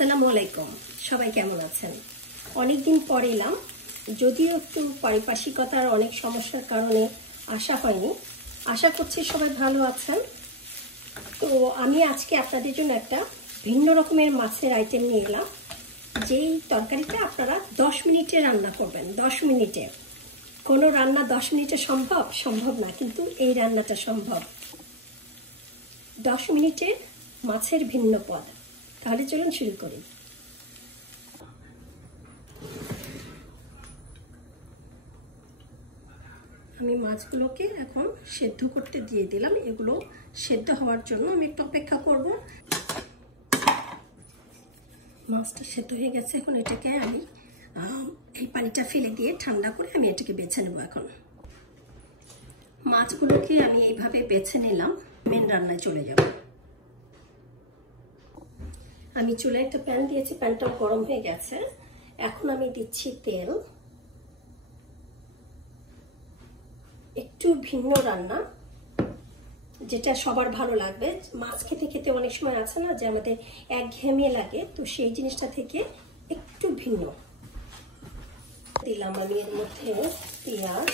আসসালামু আলাইকুম, সবাই কেমন আছেন? অনেকদিন পর এলাম, যদিও একটু পারিপার্শ্বিকতার অনেক সমস্যার কারণে আসা হয়নি। আশা করছি সবাই ভালো আছেন। তো আমি আজকে আপনাদের জন্য একটা ভিন্ন রকমের মাছের আইটেম নিয়ে এলাম, যেই তরকারিটা আপনারা 10 মিনিটে রান্না করবেন। 10 মিনিটে কোনো রান্না 10 মিনিটে সম্ভব না, কিন্তু এই রান্নাটা সম্ভব। 10 মিনিটে মাছের ভিন্ন পদ। তাহলে চলুন শুরু করি। আমি মাছগুলোকে এখন সেদ্ধ করতে দিয়ে দিলাম। এগুলো সেদ্ধ হওয়ার জন্য আমি একটু অপেক্ষা করব। মাছটা সেদ্ধ হয়ে গেছে, এখন এটাকে আমি এই পানিটা ফেলে দিয়ে ঠান্ডা করে আমি এটাকে বেছে নেব। এখন মাছগুলোকে আমি এইভাবে বেছে নিলাম, মেন রান্নায় চলে যাব। আমি চুলায় একটা প্যান দিয়েছি, প্যানটাও গরম হয়ে গেছে। এখন আমি দিচ্ছি তেল। একটু ভিন্ন রান্না, যেটা সবার ভালো লাগবে। মাছ খেতে খেতে অনেক সময় আছে না যে আমাদের একঘেয়েমি লাগে, তো সেই জিনিসটা থেকে একটু ভিন্ন। দিলাম আমি এর মধ্যে পেঁয়াজ।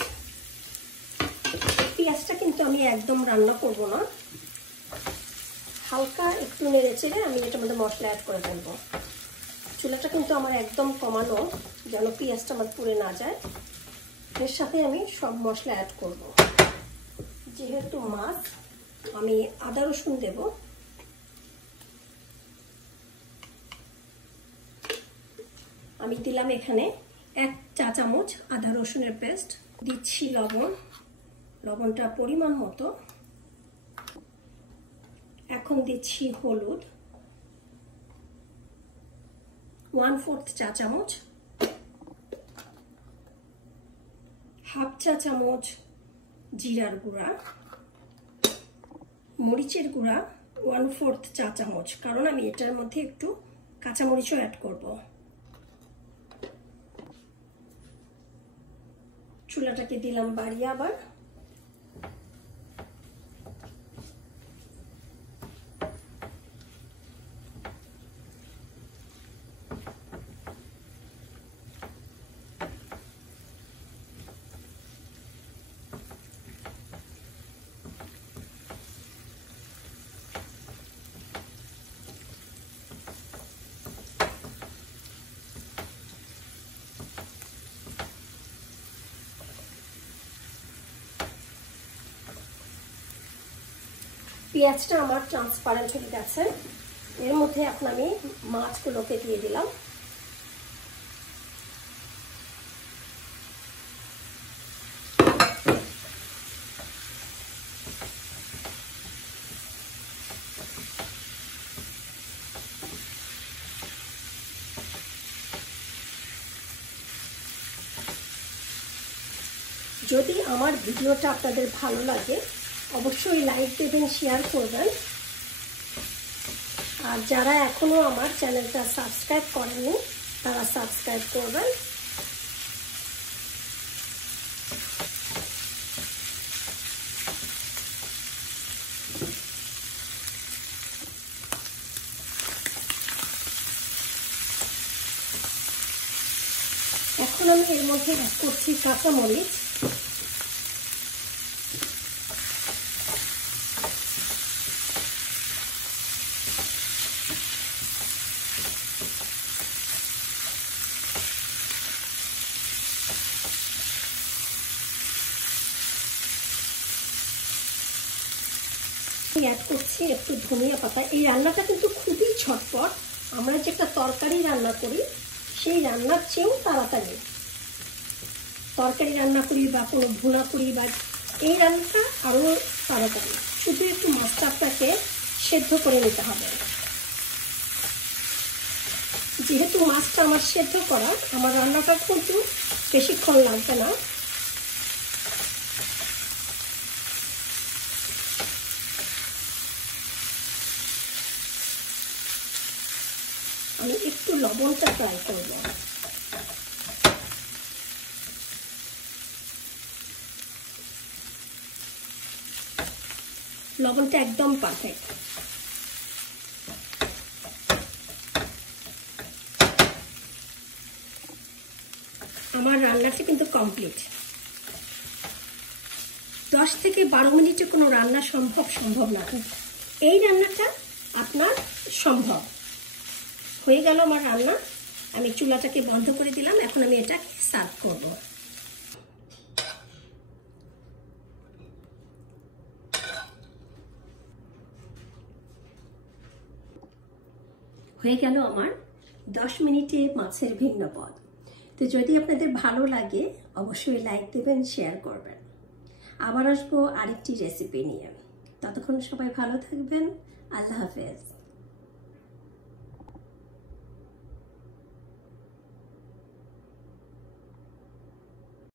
পেঁয়াজটা কিন্তু আমি একদম রান্না করব না, হালকা একটু নেড়ে চেড়ে আমি এটার মধ্যে মশলা অ্যাড করে ফেলবো। চুলাটা কিন্তু আমার একদম কমানো, যেন পেঁয়াজটা আমার পুড়ে না যায়। এর সাথে আমি সব মশলা অ্যাড করব। যেহেতু মাছ, আমি আদা রসুন দেব। আমি দিলাম এখানে 1 চা চামচ আদা রসুনের পেস্ট। দিচ্ছি লবণ, লবণটা পরিমাণ মতো। এখন দিচ্ছি হলুদ 1/4 চা চামচ, 1/2 চা চামচ জিরার গুঁড়া, মরিচের গুঁড়া 1/4 চা চামচ, কারণ আমি এটার মধ্যে একটু কাঁচামরিচও অ্যাড করব। চুলাটাকে দিলাম বাড়িয়ে আবার। পেঁয়াজটা আমার ট্রান্সপারেন্ট হয়ে গেছে। এর মধ্যে এখন আমি মাছগুলোকে দিয়ে দিলাম। যদি আমার ভিডিওটা আপনাদের ভালো লাগে, অবশ্যই লাইক দেবেন, শেয়ার করবেন। আর যারা এখনো আমার চ্যানেলটা সাবস্ক্রাইব করেননি, তারা সাবস্ক্রাইব করবেন। এখন আমি এর মধ্যে অ্যাড করছি কাঁচামরিচ। অ্যাড করছি একটু ধনিয়া পাতা। এই রান্নাটা কিন্তু খুবই ঝটপট। আমরা যেটা তরকারি রান্না করি, সেই রান্নার চেয়েও তাড়াতাড়ি। তরকারি রান্না করি বা কোনো ভুনা করি, বা এই রান্নাটা আরও তাড়াতাড়ি। শুধু একটু মাছটা আপনাকে সেদ্ধ করে নিতে হবে। যেহেতু মাছটা আমার সেদ্ধ করা, আমার রান্নাটা কিন্তু বেশিক্ষণ লাগবে না। আমি একটু লবণটা ট্রাই করব। লবণটা একদম পারফেক্ট। আমার রান্নাটা কিন্তু কমপ্লিট। 10 থেকে 12 মিনিটে কোনো রান্না সম্ভব না। এই রান্নাটা আপনার সম্ভব। হয়ে গেল আমার রান্না। আমি চুলাটাকে বন্ধ করে দিলাম। এখন আমি এটাকে সার্ভ করব। হয়ে গেল আমার 10 মিনিটে মাছের ভিন্ন পদ। তো যদি আপনাদের ভালো লাগে অবশ্যই লাইক দেবেন, শেয়ার করবেন। আবার আসবো আরেকটি রেসিপি নিয়ে। ততক্ষণ সবাই ভালো থাকবেন। আল্লাহ হাফেজ।